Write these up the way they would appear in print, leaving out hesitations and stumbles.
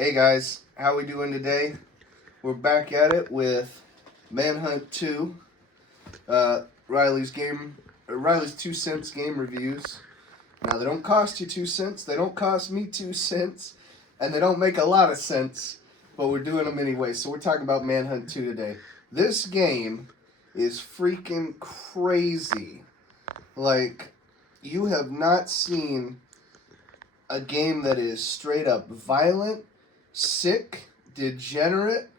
Hey guys, how we doing today? We're back at it with Manhunt 2. Riley's 2 cents game reviews. Now they don't cost you 2 cents, they don't cost me 2 cents, and they don't make a lot of sense, but we're doing them anyway. So we're talking about Manhunt 2 today. This game is freaking crazy. Like, you have not seen a game that is straight up violent, sick, degenerate,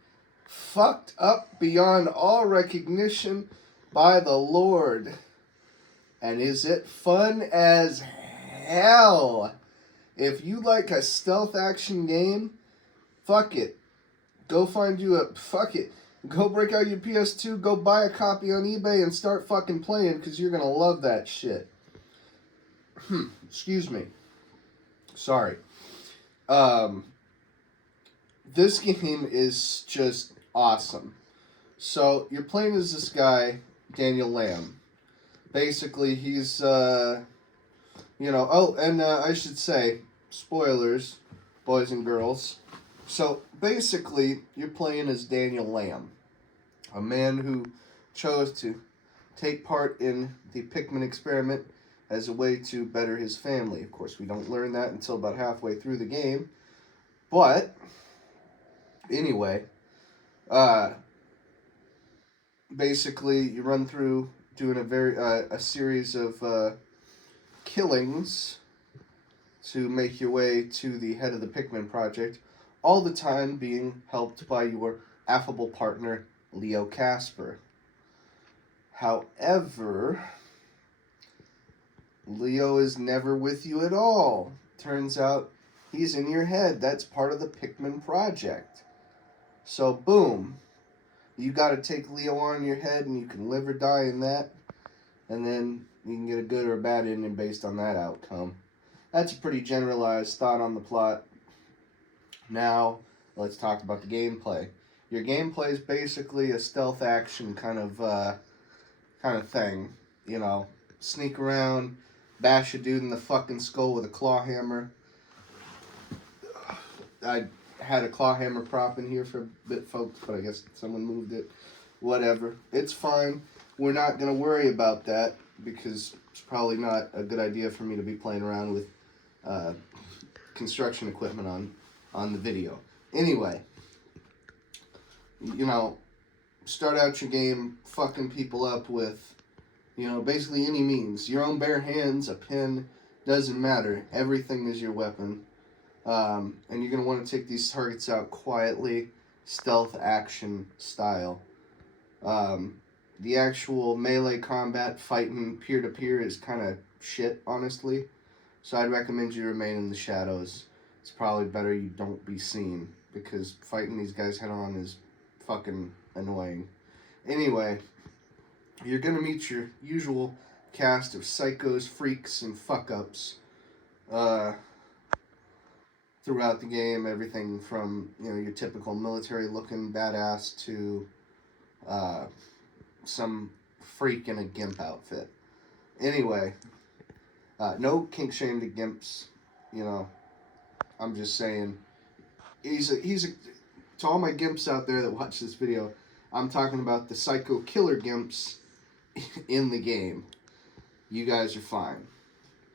fucked up beyond all recognition by the Lord. And is it fun as hell? If you like a stealth action game, fuck it. Go find you a. Fuck it. Go break out your PS2, go buy a copy on eBay and start fucking playing because you're gonna love that shit. Excuse me. Sorry. Um, this game is just awesome. So you're playing as this guy, Daniel Lamb. Basically, he's Oh, and I should say, spoilers, boys and girls. So basically, you're playing as Daniel Lamb, a man who chose to take part in the Pikmin experiment as a way to better his family. Of course, we don't learn that until about halfway through the game. But, anyway, basically, you run through doing a series of killings to make your way to the head of the Pikmin project, all the time being helped by your affable partner, Leo Casper. However, Leo is never with you at all. Turns out he's in your head. That's part of the Pikmin project. So, boom. You got to take Leo on your head, and you can live or die in that. And then you can get a good or a bad ending based on that outcome. That's a pretty generalized thought on the plot. Now, let's talk about the gameplay. Your gameplay is basically a stealth action kind of thing. You know, sneak around, bash a dude in the fucking skull with a claw hammer. I had a claw hammer prop in here for a bit, folks, but I guess someone moved it. Whatever. It's fine. We're not going to worry about that because it's probably not a good idea for me to be playing around with construction equipment on the video. Anyway, start out your game fucking people up with, basically any means. Your own bare hands, a pen, doesn't matter. Everything is your weapon. And you're going to want to take these targets out quietly, stealth action style. The actual melee combat fighting peer-to-peer is kind of shit, honestly. So I'd recommend you remain in the shadows. It's probably better you don't be seen, because fighting these guys head-on is fucking annoying. Anyway, you're going to meet your usual cast of psychos, freaks, and fuck-ups throughout the game. Everything from, your typical military-looking badass to some freak in a gimp outfit. Anyway, no kink shame to gimps. I'm just saying. To all my gimps out there that watch this video, I'm talking about the psycho killer gimps in the game. You guys are fine.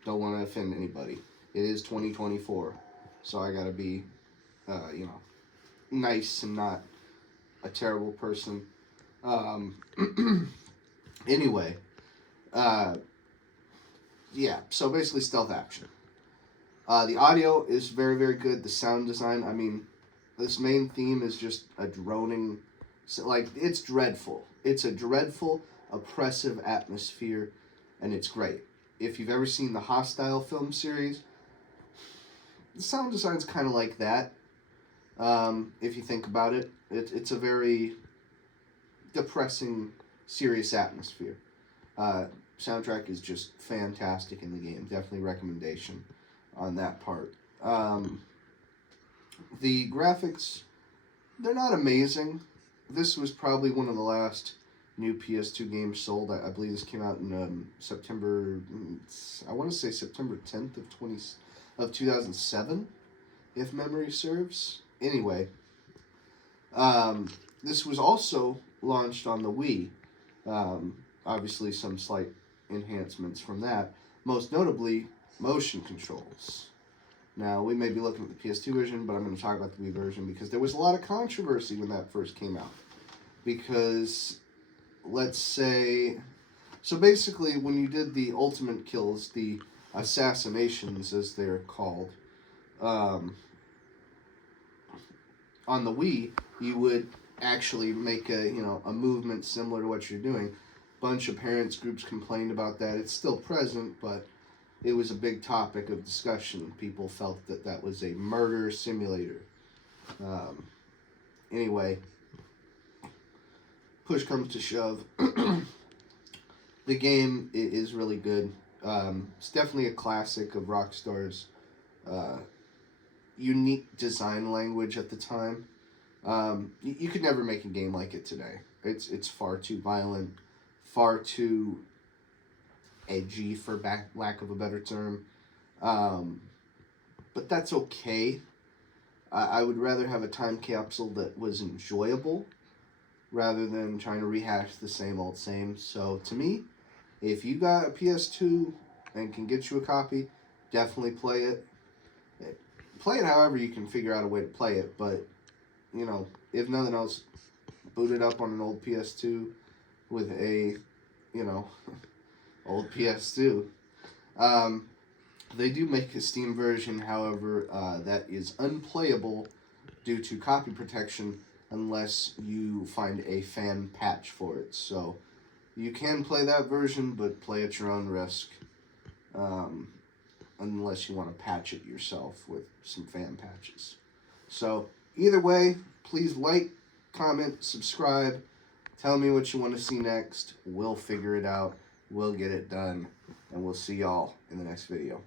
Don't want to offend anybody. It is 2024, so I gotta be, nice and not a terrible person. Anyway, so basically stealth action. The audio is very, very good. The sound design, this main theme is just a droning, it's dreadful. It's a dreadful, oppressive atmosphere, and it's great. If you've ever seen the Hostile film series, the sound design's kind of like that. If you think about it, it's a very depressing, serious atmosphere. Soundtrack is just fantastic in the game. Definitely recommendation on that part. The graphics, they're not amazing. This was probably one of the last new PS2 games sold. I believe this came out in September 10th of 2007, if memory serves. Anyway, this was also launched on the Wii. Obviously, some slight enhancements from that. Most notably, motion controls. Now, we may be looking at the PS2 version, but I'm going to talk about the Wii version because there was a lot of controversy when that first came out. Because, let's say... So basically, when you did the ultimate kills, the assassinations, as they're called, on the Wii, you would actually make a movement similar to what you're doing. Bunch of parents groups complained about that. It's still present, but it was a big topic of discussion. People felt that that was a murder simulator. Anyway, push comes to shove. The game is really good. It's definitely a classic of Rockstar's unique design language at the time. You could never make a game like it today. It's far too violent, far too edgy, for lack of a better term. But that's okay. I would rather have a time capsule that was enjoyable rather than trying to rehash the same old same. So to me, if you got a PS2 and can get you a copy, definitely play it. Play it however you can figure out a way to play it, but, if nothing else, boot it up on an old PS2 with a, old PS2. They do make a Steam version, however, that is unplayable due to copy protection unless you find a fan patch for it. So you can play that version, but play at your own risk, unless you want to patch it yourself with some fan patches. So either way, please like, comment, subscribe. Tell me what you want to see next. We'll figure it out. We'll get it done. And we'll see y'all in the next video.